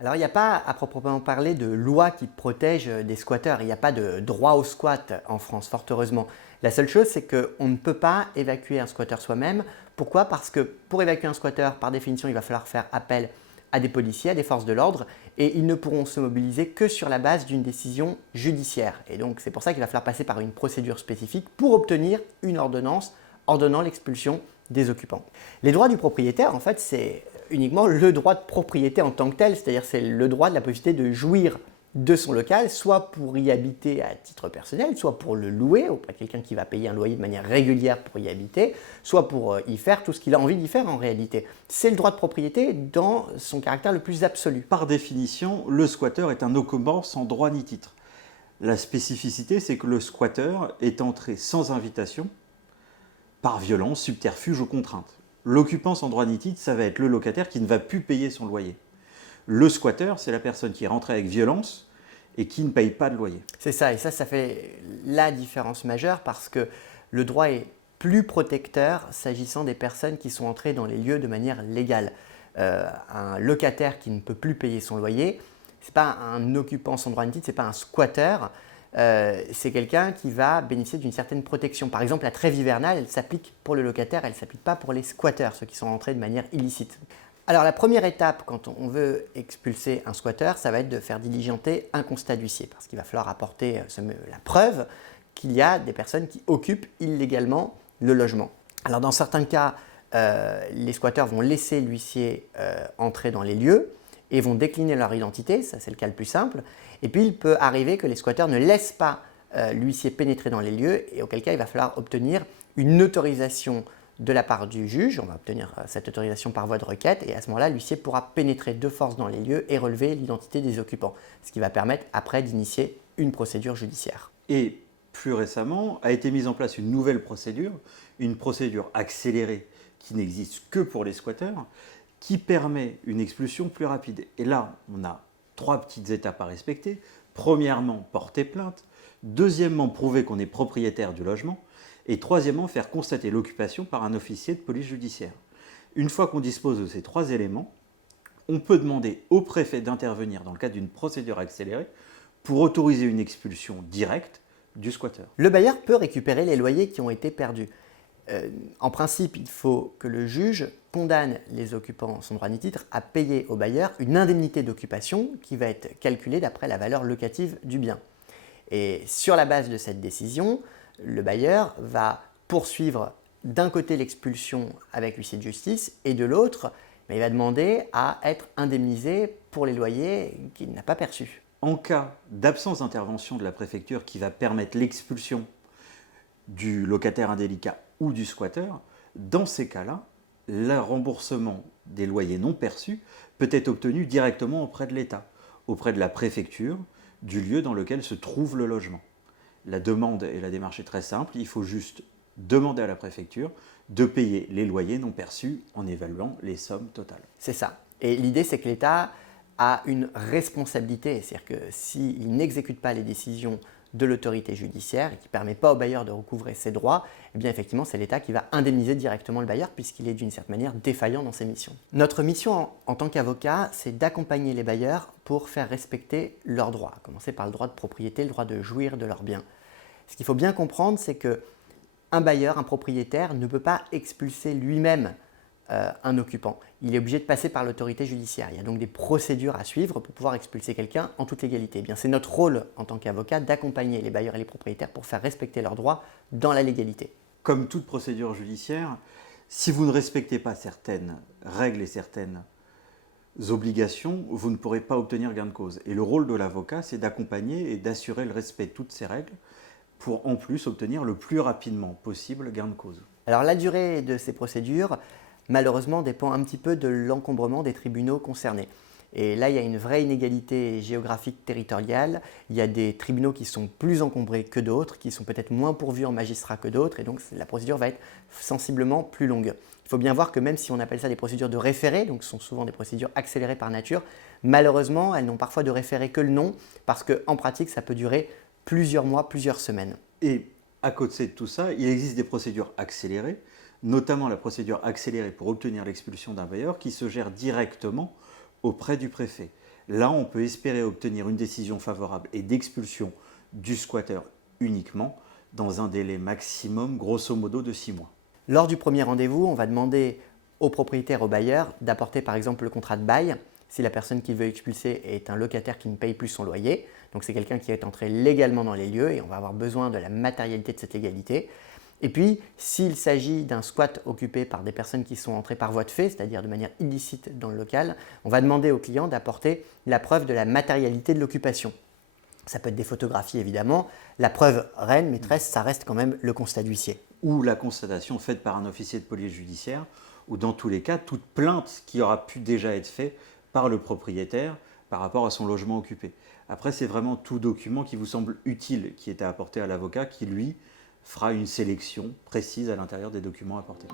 Alors, il n'y a pas à proprement parler de loi qui protège des squatteurs. Il n'y a pas de droit au squat en France, fort heureusement. La seule chose, c'est qu'on ne peut pas évacuer un squatteur soi-même. Pourquoi? Parce que pour évacuer un squatteur, par définition, il va falloir faire appel à des policiers, à des forces de l'ordre, et ils ne pourront se mobiliser que sur la base d'une décision judiciaire. Et donc, c'est pour ça qu'il va falloir passer par une procédure spécifique pour obtenir une ordonnance ordonnant l'expulsion des occupants. Les droits du propriétaire, en fait, c'est uniquement le droit de propriété en tant que tel, c'est-à-dire c'est le droit de la possibilité de jouir de son local, soit pour y habiter à titre personnel, soit pour le louer auprès de quelqu'un qui va payer un loyer de manière régulière pour y habiter, soit pour y faire tout ce qu'il a envie d'y faire en réalité. C'est le droit de propriété dans son caractère le plus absolu. Par définition, le squatteur est un occupant sans droit ni titre. La spécificité, c'est que le squatteur est entré sans invitation, par violence, subterfuge ou contrainte. L'occupant sans droit ni titre, ça va être le locataire qui ne va plus payer son loyer. Le squatteur, c'est la personne qui est rentrée avec violence et qui ne paye pas de loyer. C'est ça, et ça fait la différence majeure parce que le droit est plus protecteur s'agissant des personnes qui sont entrées dans les lieux de manière légale. Un locataire qui ne peut plus payer son loyer, ce n'est pas un occupant sans droit ni titre, ce n'est pas un squatter, c'est quelqu'un qui va bénéficier d'une certaine protection. Par exemple, la trêve hivernale, elle s'applique pour le locataire, elle ne s'applique pas pour les squatteurs, ceux qui sont entrés de manière illicite. Alors la première étape quand on veut expulser un squatteur, ça va être de faire diligenter un constat d'huissier, parce qu'il va falloir apporter la preuve qu'il y a des personnes qui occupent illégalement le logement. Alors dans certains cas, les squatteurs vont laisser l'huissier entrer dans les lieux et vont décliner leur identité, ça c'est le cas le plus simple. Et puis il peut arriver que les squatteurs ne laissent pas l'huissier pénétrer dans les lieux, et auquel cas il va falloir obtenir une autorisation de la part du juge. On va obtenir cette autorisation par voie de requête, et à ce moment-là, l'huissier pourra pénétrer de force dans les lieux et relever l'identité des occupants, ce qui va permettre après d'initier une procédure judiciaire. Et plus récemment, a été mise en place une procédure accélérée qui n'existe que pour les squatteurs, qui permet une expulsion plus rapide. Et là, on a 3 petites étapes à respecter. Premièrement, porter plainte. Deuxièmement, prouver qu'on est propriétaire du logement. Et troisièmement, faire constater l'occupation par un officier de police judiciaire. Une fois qu'on dispose de ces 3 éléments, on peut demander au préfet d'intervenir dans le cadre d'une procédure accélérée pour autoriser une expulsion directe du squatteur. Le bailleur peut récupérer les loyers qui ont été perdus. En principe, il faut que le juge condamne les occupants sans droit ni titre à payer au bailleur une indemnité d'occupation qui va être calculée d'après la valeur locative du bien. Et sur la base de cette décision, le bailleur va poursuivre d'un côté l'expulsion avec huissier de justice et de l'autre, il va demander à être indemnisé pour les loyers qu'il n'a pas perçus. En cas d'absence d'intervention de la préfecture qui va permettre l'expulsion du locataire indélicat ou du squatteur, dans ces cas-là, le remboursement des loyers non perçus peut être obtenu directement auprès de l'État, auprès de la préfecture du lieu dans lequel se trouve le logement. La demande et la démarche est très simple, il faut juste demander à la préfecture de payer les loyers non perçus en évaluant les sommes totales. C'est ça. Et l'idée, c'est que l'État a une responsabilité, c'est-à-dire que s'il n'exécute pas les décisions de l'autorité judiciaire et qui ne permet pas au bailleur de recouvrer ses droits, eh bien effectivement c'est l'État qui va indemniser directement le bailleur puisqu'il est d'une certaine manière défaillant dans ses missions. Notre mission en tant qu'avocat, c'est d'accompagner les bailleurs pour faire respecter leurs droits, à commencer par le droit de propriété, le droit de jouir de leurs biens. Ce qu'il faut bien comprendre, c'est qu'un bailleur, un propriétaire ne peut pas expulser lui-même un occupant. Il est obligé de passer par l'autorité judiciaire. Il y a donc des procédures à suivre pour pouvoir expulser quelqu'un en toute légalité. Eh bien, c'est notre rôle en tant qu'avocat d'accompagner les bailleurs et les propriétaires pour faire respecter leurs droits dans la légalité. Comme toute procédure judiciaire, si vous ne respectez pas certaines règles et certaines obligations, vous ne pourrez pas obtenir gain de cause. Et le rôle de l'avocat, c'est d'accompagner et d'assurer le respect de toutes ces règles pour en plus obtenir le plus rapidement possible gain de cause. Alors la durée de ces procédures, malheureusement, dépend un petit peu de l'encombrement des tribunaux concernés. Et là, il y a une vraie inégalité géographique territoriale. Il y a des tribunaux qui sont plus encombrés que d'autres, qui sont peut-être moins pourvus en magistrats que d'autres, et donc la procédure va être sensiblement plus longue. Il faut bien voir que même si on appelle ça des procédures de référé, donc ce sont souvent des procédures accélérées par nature, malheureusement, elles n'ont parfois de référé que le nom, parce qu'en pratique, ça peut durer plusieurs mois, plusieurs semaines. Et à côté de tout ça, il existe des procédures accélérées, notamment la procédure accélérée pour obtenir l'expulsion d'un bailleur qui se gère directement auprès du préfet. Là, on peut espérer obtenir une décision favorable et d'expulsion du squatteur uniquement dans un délai maximum, grosso modo, de 6 mois. Lors du premier rendez-vous, on va demander au propriétaire, au bailleur, d'apporter par exemple le contrat de bail si la personne qui veut expulser est un locataire qui ne paye plus son loyer. Donc c'est quelqu'un qui est entré légalement dans les lieux et on va avoir besoin de la matérialité de cette légalité. Et puis, s'il s'agit d'un squat occupé par des personnes qui sont entrées par voie de fait, c'est-à-dire de manière illicite dans le local, on va demander au client d'apporter la preuve de la matérialité de l'occupation. Ça peut être des photographies évidemment. La preuve reine, maîtresse, ça reste quand même le constat d'huissier. Ou la constatation faite par un officier de police judiciaire, ou dans tous les cas, toute plainte qui aura pu déjà être faite par le propriétaire par rapport à son logement occupé. Après, c'est vraiment tout document qui vous semble utile qui est à apporter à l'avocat qui, lui, fera une sélection précise à l'intérieur des documents apportés.